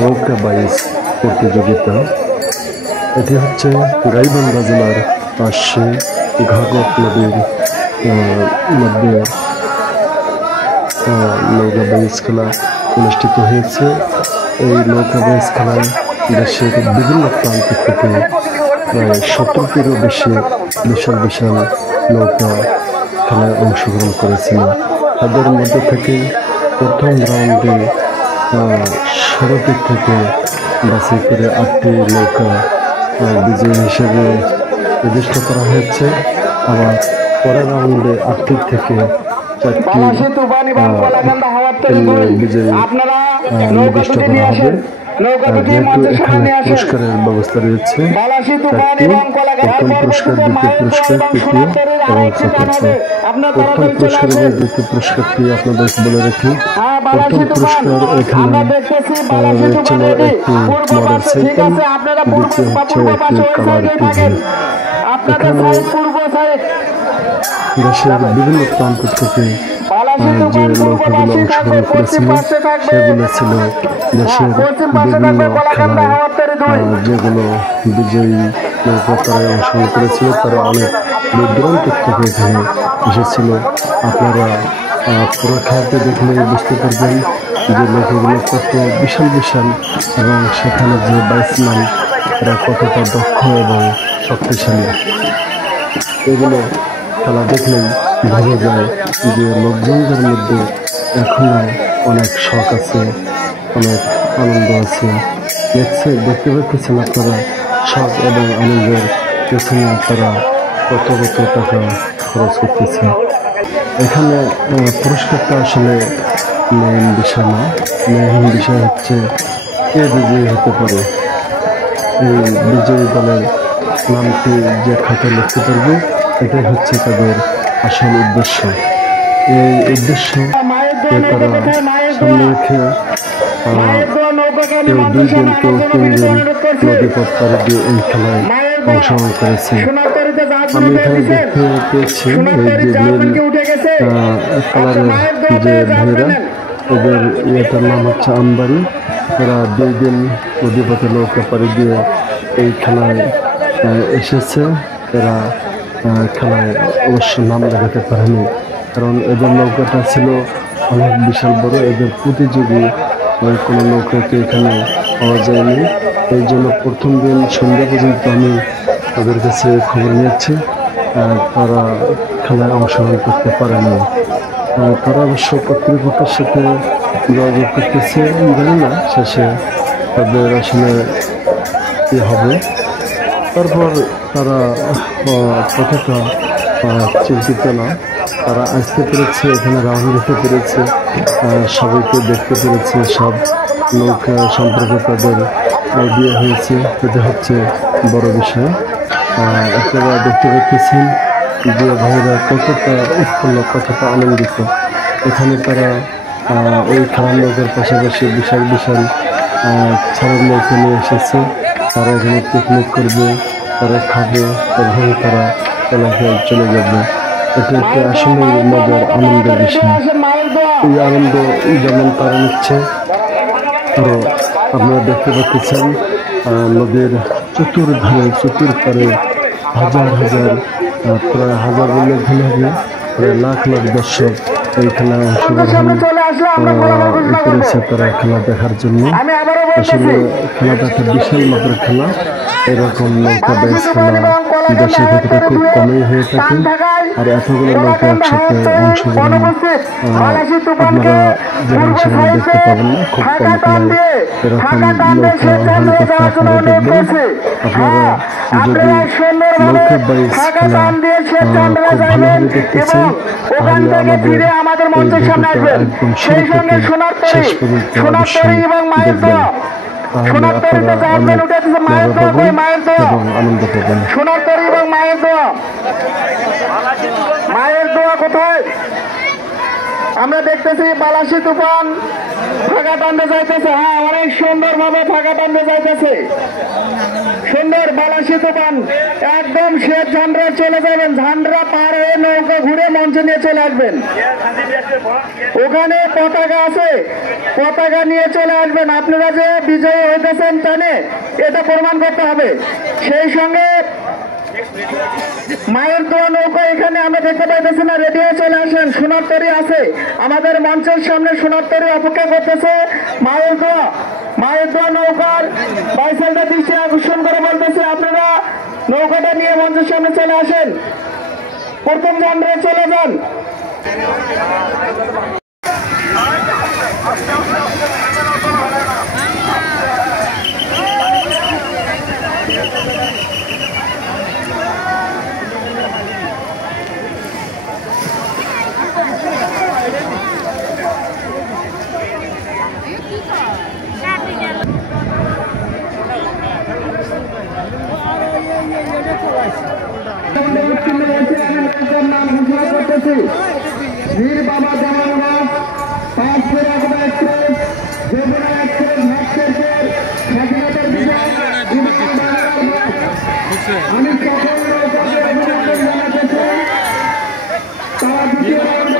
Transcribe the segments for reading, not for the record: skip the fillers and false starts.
নৌকা বাইচ প্রতিযোগিতা। এটি হচ্ছে গাইবান্ধা জেলার পাশে ঘাঘট নদীর মধ্যে নৌকা বাইচ খেলা অনুষ্ঠিত হয়েছে। এই নৌকা বাইচ খেলায় দেশের বিভিন্ন প্রান্ত থেকে প্রায় 17টিরও বেশি বিশাল বিশাল নৌকা খেলায় অংশগ্রহণ করেছিল। তাদের মধ্যে থেকে প্রথম রাউন্ডে 16টি থেকে বাছাই করে 8টি নৌকা বিজয়ী হিসেবে নির্দিষ্ট করা হয়েছে। আবার পরের রাউন্ডে 8টি থেকে 4টি বিজয়ী নির্দিষ্ট করা হবে। যেহেতু এখানে পুরস্কারের ব্যবস্থা রয়েছে 4টি, প্রথম পুরস্কার, দ্বিতীয় পুরস্কার, তৃতীয় এবং চতুর্থ। প্রথম পুরস্কার এবং দ্বিতীয় পুরস্কারটি আপনাদেরকে বলে রাখি। প্রথম পুরস্কার এখানে ছিল একটি মডেল সাইকেল, দ্বিতীয় হচ্ছে একটি কালার টিভি। এখানে দেশের বিভিন্ন প্রান্ত থেকে যে নৌকাগুলো অংশগ্রহণ করেছিল সেগুলো ছিল দেশের বিভিন্ন খেলায় যেগুলো বিজয়ী নৌকা তারা অংশগ্রহণ করেছিল, তারা অনেক দূর দূরান্ত থেকে এখানে এসেছিল। আপনারা পুরো খেলাতে দেখলে বুঝতে পারবেন যে নৌকাগুলো কত বিশাল বিশাল এবং সেখানে যে বাইসম্যান তারা কতটা দক্ষ এবং শক্তিশালী। এগুলো খেলা দেখলেই বোঝা যায় যে লোকজনদের মধ্যে এখনো অনেক শখ আছে, অনেক আনন্দ আছে। দেখতে পাচ্ছেন আপনারা শখ এবং আনন্দের পেছনে তারা কত কত টাকা খরচ করতেছে। এখানে পুরস্কারটা আসলে মেইন বিষয় না, মেইন বিষয় হচ্ছে কে বিজয়ী হতে পারে। এই বিজয়ী দলের নামটি যে খাতে লিখতে পারবে এটাই হচ্ছে তাদের আসল উদ্দেশ্য। এই উদ্দেশ্য তারা সামনে রেখে কেউ 2 দিন, কেউ 3 দিন নদীপথ পাড়ি দিয়ে এই খেলায় অংশগ্রহণ করেছে। আমি এখানে দেখতে পেয়েছি এই যে নীল কালারের যে ভাইরা, এদের ইয়েটার নাম হচ্ছে আমবাড়ি। এরা 2 দিন নদীপথে নৌকা পাড়ি দিয়ে এই খেলায় এসেছে। এরা খেলায় অবশ্য নাম দেখাতে পারেনি, কারণ এদের নৌকাটা ছিল অনেক বিশাল বড়। এদের প্রতিযোগী কোনো নৌকাকে এখানে পাওয়া যায়নি। এই জন্য প্রথম দিন সন্ধ্যা পর্যন্ত আমি তাদের কাছে খবর নিয়েছি, তারা খেলায় অংশগ্রহণ করতে পারেনি। তারা অবশ্য কর্তৃপক্ষের সাথে যোগাযোগ করতেছে, জানি না শেষে তাদের আসলে কী হবে। তারপর তারা কতটা চিন্তিত না, তারা আসতে পেরেছে, এখানে রাউন্ড দিতে পেরেছে, সবাইকে দেখতে পেরেছে, সব নৌকা সম্পর্কে তাদের আইডিয়া হয়েছে। এটা হচ্ছে বড় বিষয়। আপনারা দেখতে পাচ্ছেন যে ভাইরা কতটা উৎফুল্ল, কতটা আনন্দিত। এখানে তারা এই খেলার নৌকার পাশাপাশি বিশাল বিশাল ছাড়ের নৌকা নিয়ে এসেছে। তারা এখানে পিকনিক করবে, তারা খাবে এবং তারা এলাকায় চলে যাবে। এটা একটা আসলে মজার আনন্দের বিষয়। এই আনন্দ যেমন তারা নিচ্ছে, আরো আপনারা দেখতে পাচ্ছেন নদীর চতুর্ধারে চতুর্পারে হাজার হাজার, প্রায় হাজার বললে ভুল হবে, প্রায় লাখ লাখ দর্শক এই খেলায় অংশগ্রহণ করেছে তারা খেলা দেখার জন্য। আসলে খেলাটা একটা বিশাল মাপের খেলা। এরকম নৌকা বাইচ খেলা দেশের ক্ষেত্রে খুব কমই হয়ে থাকে, আর এতগুলো নৌকা একসাথে অংশগ্রহণ আপনারা যেমন সেখানে দেখতে পাবেন না। খুব কম খেলায় এরকম নৌকা অংশগ্রহণ করতে আপনারা দেখবেন। আপনারা যদি নৌকা বাইচ খেলা খুব ভালোভাবে দেখতেছেন তাহলে আমাদের এই ভিডিওটা একদম শুরু থেকে শেষ পর্যন্ত অবশ্যই দেখবেন, তাহলে আপনারা অনেক মজা পাবেন এবং আনন্দ পাবেন। মায়ের দোয়া কোথায়? আমরা দেখতেছি বালাসী তুফান ফাঁকা টানতে যাইতেছে। হ্যাঁ, অনেক সুন্দর ভাবে ফাঁকা টানতে যাইতেছে। সুন্দর বালাসী তুফান একদম শেষ ঝান্ডায় চলে যাবেন। ঝান্ডা পার হয়ে নৌকা ঘুরে মঞ্চে নিয়ে চলে আসবেন। ওখানে পতাকা আছে, পতাকা নিয়ে চলে আসবেন। আপনারা যে বিজয়ী হইতেছেন টানে এটা প্রমাণ করতে হবে। সেই সঙ্গে মায়ের দোয়া নৌকা এখানে আমরা দেখতে পাইতেছি না, রেডি হয়ে চলে আসেন। সোনার তরী আছে আমাদের মঞ্চের সামনে, সোনার তরী অপেক্ষা করতেছে। মায়ের দোয়া নৌকার বাইসালটা দৃষ্টি আকর্ষণ করে বলতেছে আপনারা নৌকাটা নিয়ে মঞ্চের সামনে চলে আসেন, প্রথম ঝান্ডায় চলে যান। वीर बाबा जवानगंज 5 एक्सप्रेस যমুনা এক্সপ্রেস ভাস্কর্যের স্বাধীনতার বিজয় আমি সকল নৌকাকে অভিনন্দন জানাতে চাই। তারা দ্বিতীয় রাউন্ডে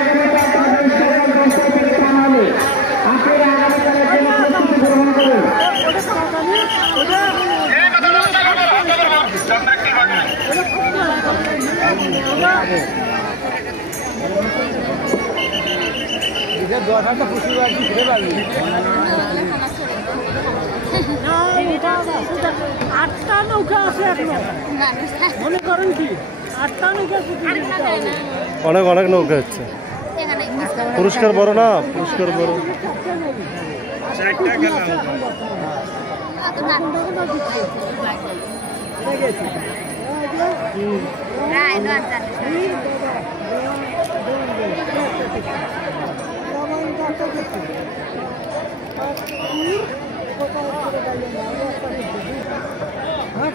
আগামীকাল সকাল 10টা থেকে টান হবে। আপনারা আগামীকালের জন্য প্রস্তুতি গ্রহণ করুন। আটটা নৌকা আছে এখনো, মনে করেন কি 8টা নৌকা, অনেক অনেক নৌকা হচ্ছে। পুরস্কার বড় না, পুরস্কার বড়।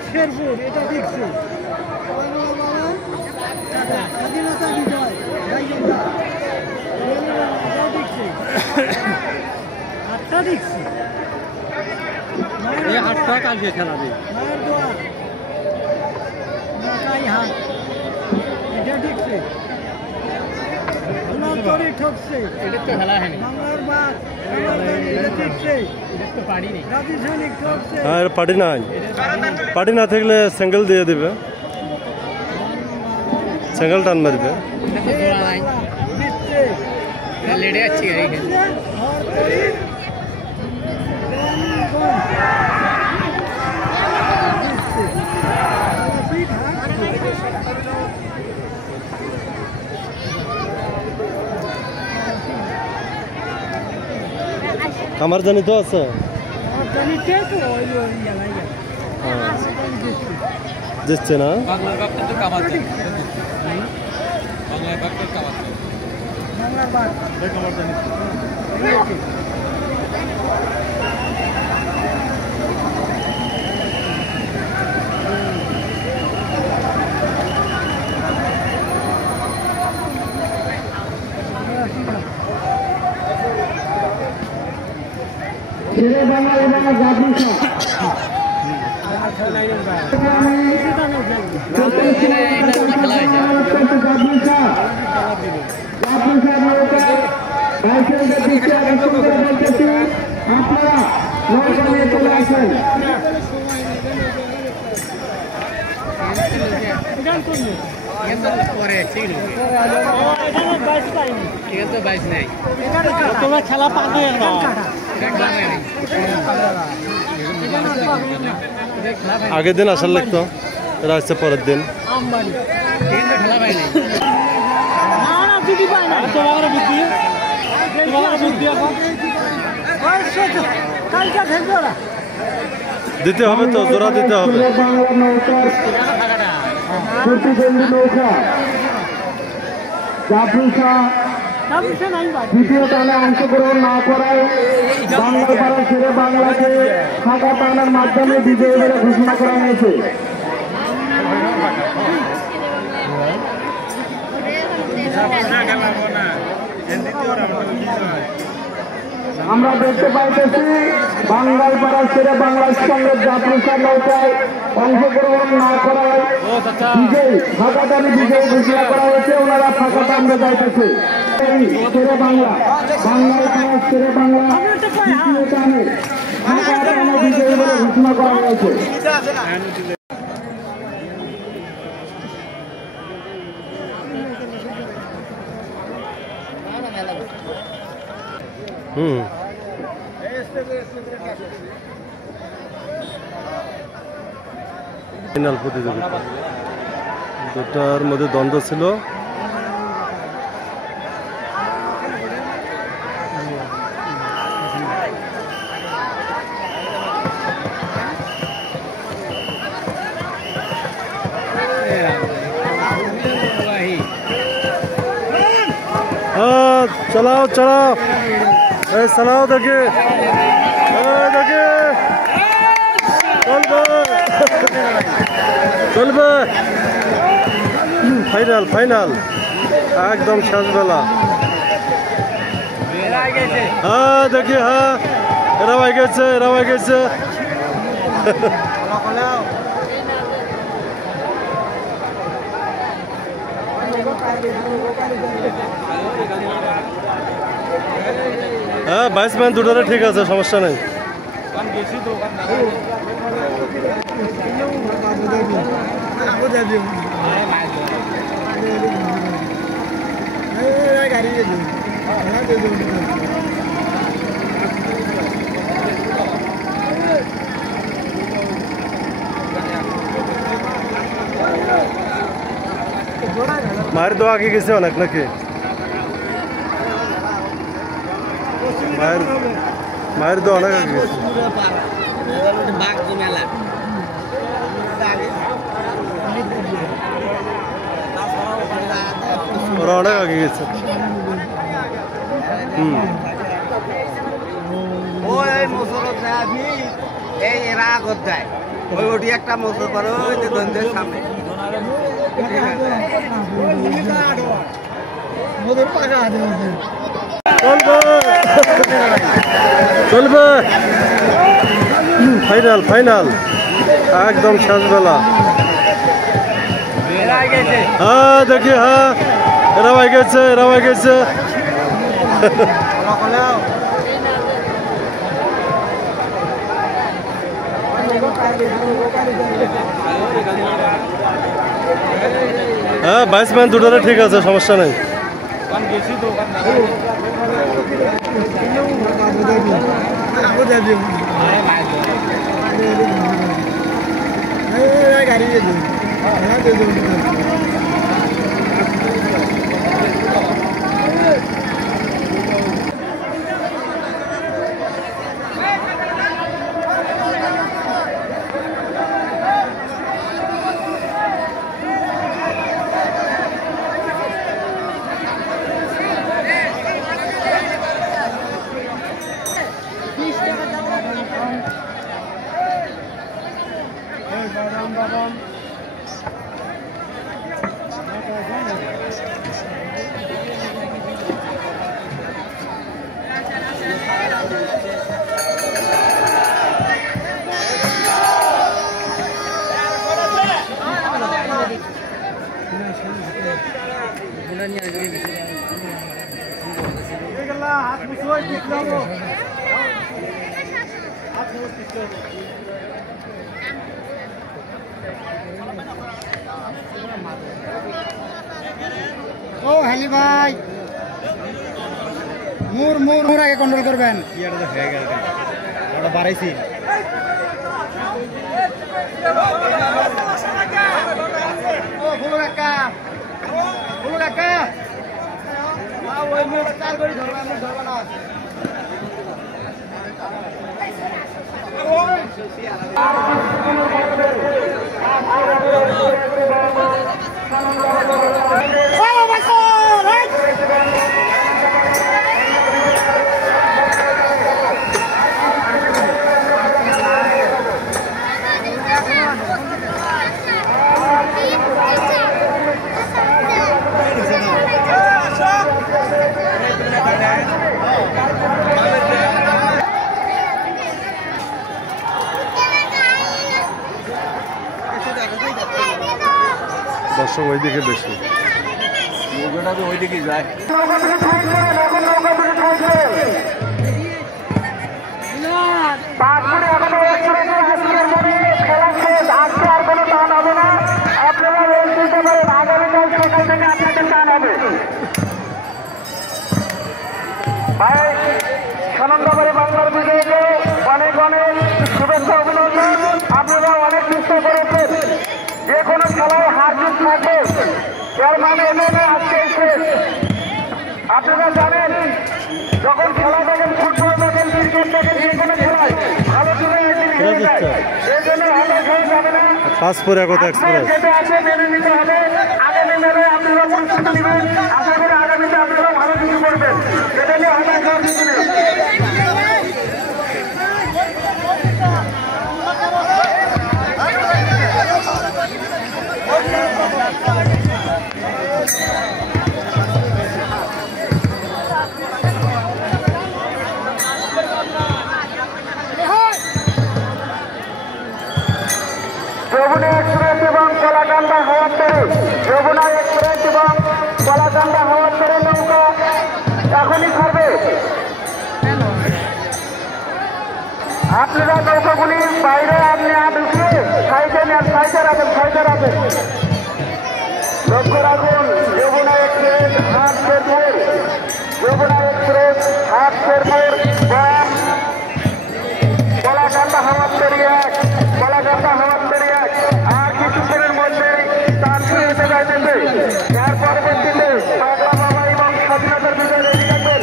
শেরপুর এটা দেখছি স্বাধীনতা বিজয় দেখছি, 8টা দেখছি। এই 8টা কালকে খেলাবে। মায়ের দোয়া নৌকাই হাট এটা দেখছি। ঠকছে এটা তো খেলা হয়নি। বাংলার বাদ এটা দেখছে, এটা তো পারি নেই। রাজি সৈনিক ঠকছে। হ্যাঁ, পার্টি নাই, পার্টি না থাকলে সিঙ্গেল দিয়ে দিবে, সিঙ্গেল টান মারবে। লেডে আছি আমার জানি তো আছে দিচ্ছে না। বাংলার ছেলে বাংলা এবং জাদুসা আপনারা নৌকা নিয়ে চলে আসেন। তোমরা খেলা পাবে না, আগের দিন আসার লাগতো, এরা আসছে পরের দিন। দিতে হবে তো, জোড়া দিতে হবে। বাংলা নৌকার প্রতিদ্বন্দ্বী নৌকা জাদুসা দ্বিতীয় টানে অংশগ্রহণ না করায় বাংলার পাড়া ছেড়ে বাংলাকে ফাঁকা টানার মাধ্যমে বিজয়ী বলে ঘোষণা করা হয়েছে। আমরা দেখতে পাইতেছি বাঙ্গাল পাড়া ছেড়ে বাংলার সঙ্গে জাতীয় নৌকায় অংশগ্রহণ না করায় বিজয়ী ফাঁকাটানি বিজয়ী ঘোষণা করা হয়েছে। ওনারা ফাঁকাটা আমরা যাইতেছে ছেড়ে বাংলা বাঙ্গাল পাড়া ছেড়ে বাংলা দ্বিতীয় টানে ফাঁকাটানি বিজয়ী বলে ঘোষণা করা হয়েছে। ফাইনাল প্রতিযোগিতা দুটার মধ্যে দ্বন্দ্ব ছিল। चलाओ चलाओ चलाओ देखिए चलबे फाइनल फाइनल एकदम शेष बेला। हाँ देखिए हाँ एरा गेছে হ্যাঁ 22 ম্যান দুটোরে ঠিক আছে, সমস্যা নেই। মায়ের দোয়া আগে গেছে অনেক নাকি? মায়ের দোয়া অনেক আগে গেছে। ওরা অনেক আগে গেছে। একটা মোসর পারো সামনে চলবে ফাইনাল ফাইনাল একদম শেষ বেলা। হ্যাঁ দেখি হ্যাঁ এরা গেছে হ্যাঁ 22 ম্যান দুটোরে ঠিক আছে, সমস্যা নেই। ও হ্যালি ভাই মুর আগে কন্ট্রোল করবেন। বাড়াইছি দর্শক ওইদিকে বেশি। নৌকাটা তো ওইদিকে যায়। সানন্দবাড়ি বাংলার বিজয়কে অনেক অনেক শুভেচ্ছা অভিনন্দন। আপনারা অনেক চেষ্টা করেছেন, যে কোনো খেলায় হার জিত থাকবে, এর মানে এখানে আজকে শেষ। আপনারা জানেন, যখন খেলা দেখেন, ফুটবল দেখেন, ক্রিকেট দেখেন, যে কোনো খেলায় ভালো করে এই জন্য হতাশ হয়ে যাবে না। যেটা আছে মেনে নিতে হবে। আগামী মেলে আপনারা প্রস্তুতি নেবেন। আশা করি আগামীতে আপনারা ভালো কিছু করবেন। সেটা নিয়ে হতাশ হওয়ার কিছু নেই। যমুনা এক্সপ্রেস এবং কলাকান্দা হওয়ার তরে, যমুনা এক্সপ্রেস এবং কলাকান্দা হওয়ার তরে নৌকা এখনই ছাড়বে। আপনারা নৌকাগুলি বাইরে আপনি ঢুকিয়ে সাইডে নেন, সাইডে রাখেন। লক্ষ্য রাখুন, যমুনা এক্সপ্রেস হাট শেরপুর, যমুনা এক্সপ্রেস হাট শেরপুর কলাকান্দা হওয়ার তরে এক, কলাকান্দা হওয়ার তরে এক। আর কিছুক্ষণের মধ্যে তার শুরু হতে যাইতেছে। তার পরবর্তীতে পাগলা বাবা এবং স্বাধীনতার বিজয় রেডি থাকবেন।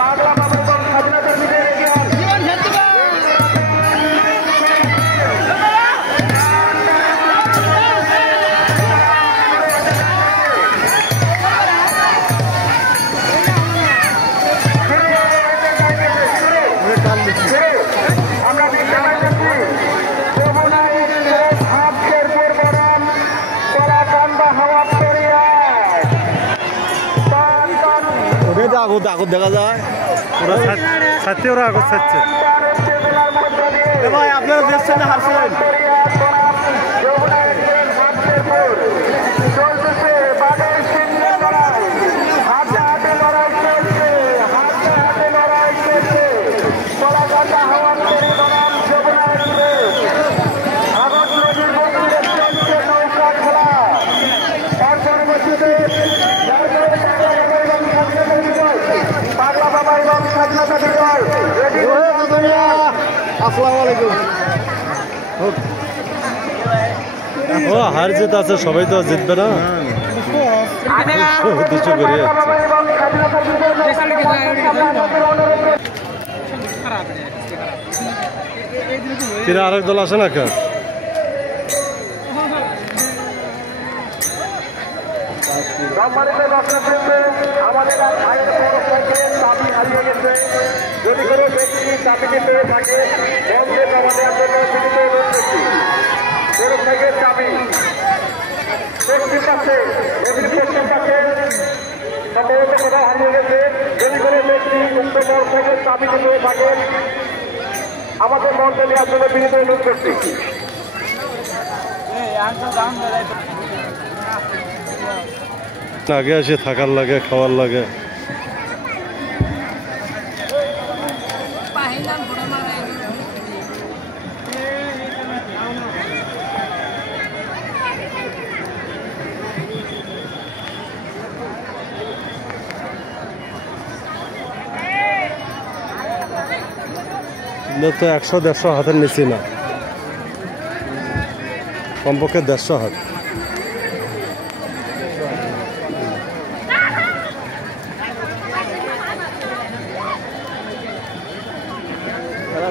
পাগলা বাবা এবং স্বাধীনতার বিজয় রেডি হন। আমরা দেখতে পাইতেছি যমুনা এক্সপ্রেস হাট শেরপুর বনাম কলাকান্দা হওয়ার তরে এক। আগত দেখা যায়, ওরা ছাড়তে, ওরা আগত ছাড়ছে। ভাই আপনারা দেখছেন না হারছেন? যমুনা এক্সপ্রেস হাট শেরপুর চলতেছে বাঘের সিংহে লড়াই, হাতে লড়াই চলছে, হাতে লড়াই চলছে। কলাকান্দা হওয়ার তরে বনাম যমুনা এক্সপ্রেস। আগত নদীর গভীরে চলছে নৌকা খেলা। তার পরবর্তীতে পাগলা বাবা এবং স্বাধীনতা বিজয় রেডি। আসসালামু আলাইকুম। ও হার জিত আছে, সবাই তো জিতবে না। দুশো করে কিরা আরেক দল আসে না কেন? সম্মানিত দর্শকবৃন্দ, আমাদের আর ভাইয়ের মোটরসাইকেলের চাবি হারিয়ে গেছে। যদি কোনো ব্যক্তি চাবিটি পেয়ে থাকে, মঞ্চে জমা দেওয়ার জন্য বিনীত অনুরোধ করছি। মোটরসাইকেলের চাবি পশ্চিম পাশে, পশ্চিম পাশে সম্ভবত কোথাও হারিয়ে গেছে। যদি কোনো ব্যক্তি উক্ত মোটরসাইকেলের চাবিটি পেয়ে থাকে, আমাদের মঞ্চে দেওয়ার জন্য বিনীত অনুরোধ করছি। আগে এসে থাকার লাগে, খাওয়ার লাগে। তো 100-150 হাতের নিচে না, কমপক্ষে 150 হাত।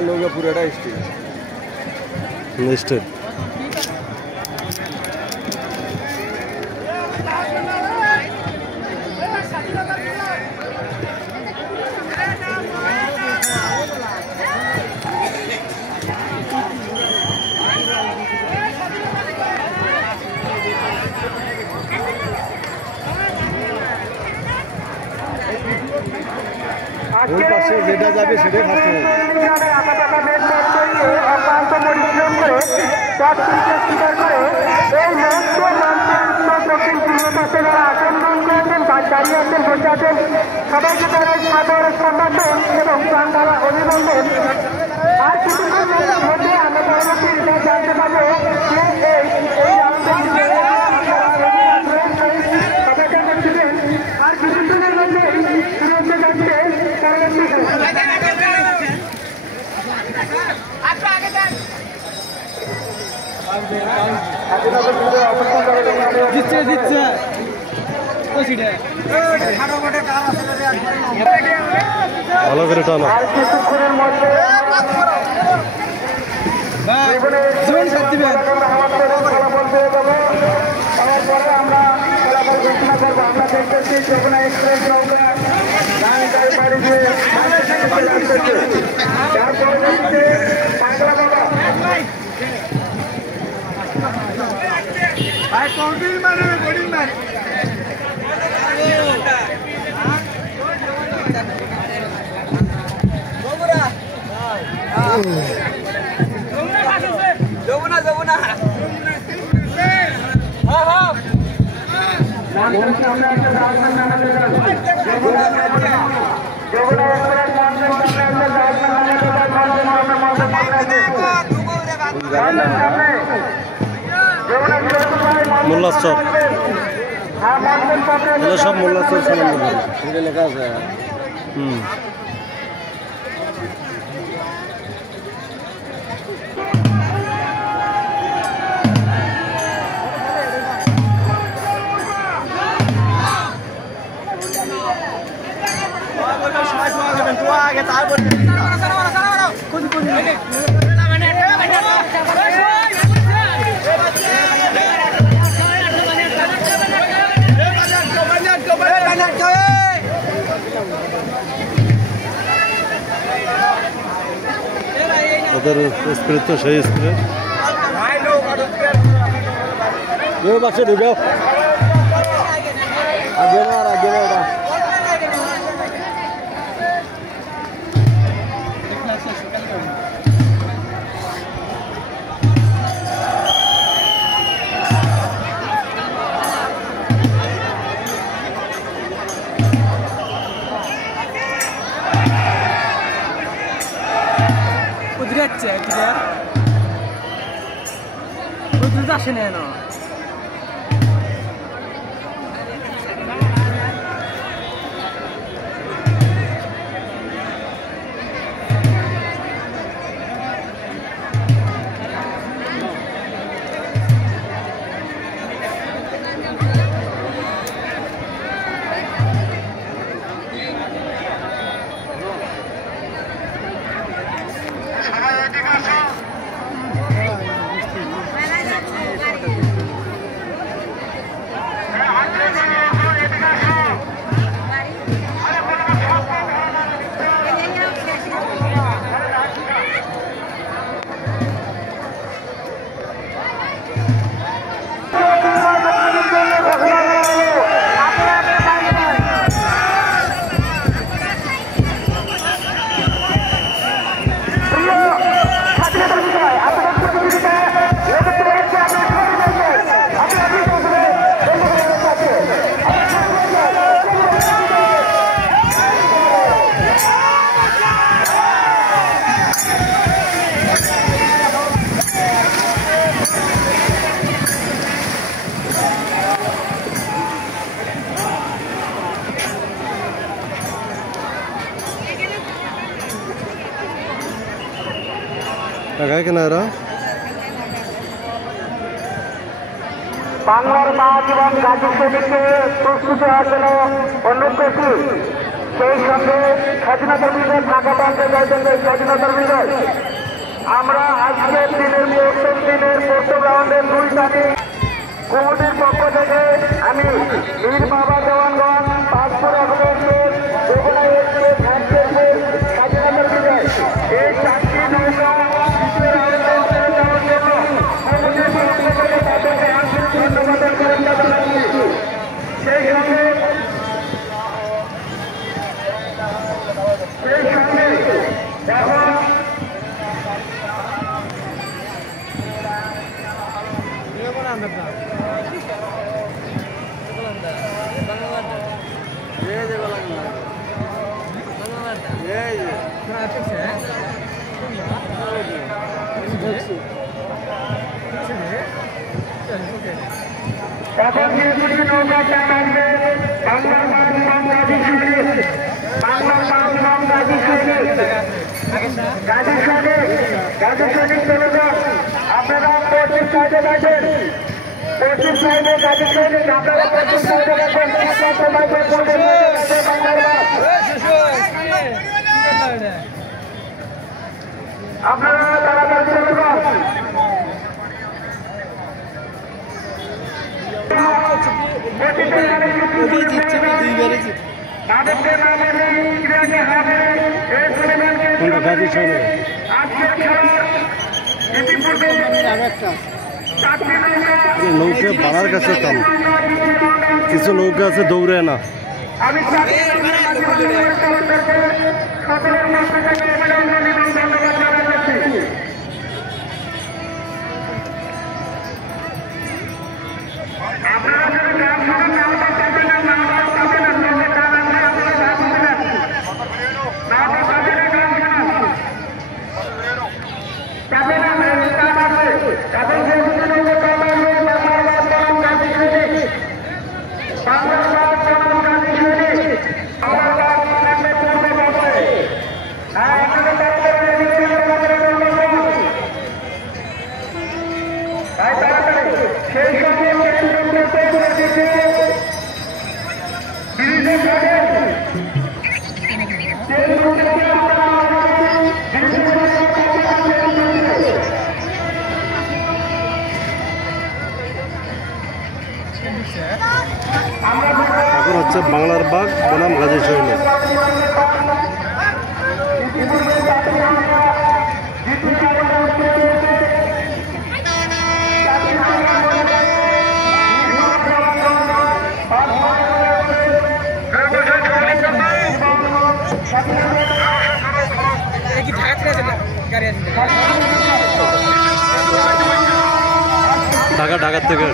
নৌকা পুরোটা স্টিল। ওই পাশে যেটা যাবে সেটাই ফার্স্ট হবে। অক্লান্ত পরিশ্রম করে, স্বীকার করে এই মঞ্চ পাশে যারা আসন গ্রহণ করেছেন দাঁড়িয়ে আছেন বসে আছেন সবাইকে তারা সাদর সম্ভাষণ এবং প্রাণ দ্বারা অভিনন্দন। আর কিছুক্ষণ মধ্যে আমরা পরবর্তী জানতে পারবো যে এই আর কিছুক্ষণের মধ্যে শুরু হতে যাচ্ছে দিচ্ছে দিচ্ছে ভালো করে টানো। আর কিছুক্ষণের মধ্যে ফলাফল পেয়ে যাবো। আমার পরে আমরা ফলাফল ঘোষণা করবো। আমরা দেখতেছি যমুনা এক্সপ্রেস নৌকা গাড়ি বাড়ি দিয়ে তার পরবর্তীতে পাগলা বাবা আমরা একটা রাজমান নামাতে যাবো। যমুনা এক্সপ্রেস সামনে একটা রাজমান নামাতে যাবো। মোল্লাচর এগুলো সব মোল্লাচর সম্বন্ধে লেখা আছে। ওদের স্প্রে তো সেই স্প্রে বাচ্চা ঢুকাও আগে না আর আগে না ওটা যাচ্ছে আসে না কেনারা বাংলার মাঠ এবং গাজী শরীফকে প্রস্তুত হওয়ার জন্য অনুরোধ করছি। সেই সঙ্গে স্বাধীনতার বিজয় ঢাকা পঞ্চায়েত জন্য স্বাধীনতার বিজয় আমরা আজকের দিনের প্রথম দিনের প্রথম রাউন্ডের 2 তারিখ কমিটির পক্ষ থেকে আমি বীর বাবা দেওয়ানগঞ্জ পাঁচপুর অগ্রসর যমুনা এক্সপ্রেস স্বাধীনতার বিজয় এই 4টি নৌকা এখন যে দুটি নৌকা চান আসবে বাংলার মাধ্যম গাজী সৈনিক, বাংলার মাধ্যম গাজী সৈনিক, গাজী সৈনিক চলে যান। আপনারা পশ্চিম সাইডে থাকেন, পশ্চিম সাইডে গাজী সৈনিক, আপনারা পশ্চিম সাইডে থাকেন। আপনারা তাড়াতাড়ি চলে যান। নৌকা বাড়ার কাছে কম, কিছু নৌকা আছে দৌড়ে না। আমি এখন হচ্ছে বাংলার বাঘ বনাম গাজী সৈনিক। ঢাকার থেকে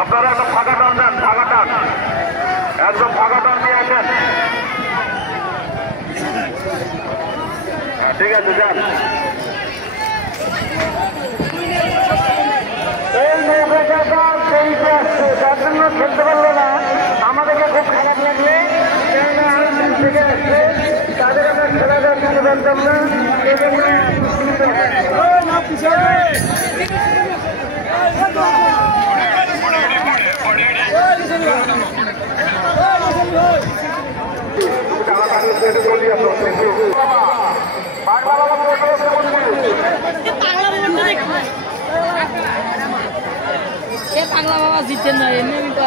আপনারা একটা ফাঁকা টান দেন, ফাঁকা টান, একদম ফাঁকা টান দিয়ে আসেন। ঠিক আছে, যান। এই নৌকাটা সেইতে আসছে, যার জন্য খেলতে পারলো না, আমাদেরকে খুব খারাপ লাগলো। কেননা আরো দূর থেকে আসছে, তাদের আমরা খেলা দেখতে পারতাম না, এই জন্য বাংলা বাবা জিতছেন না এমনি আমি তো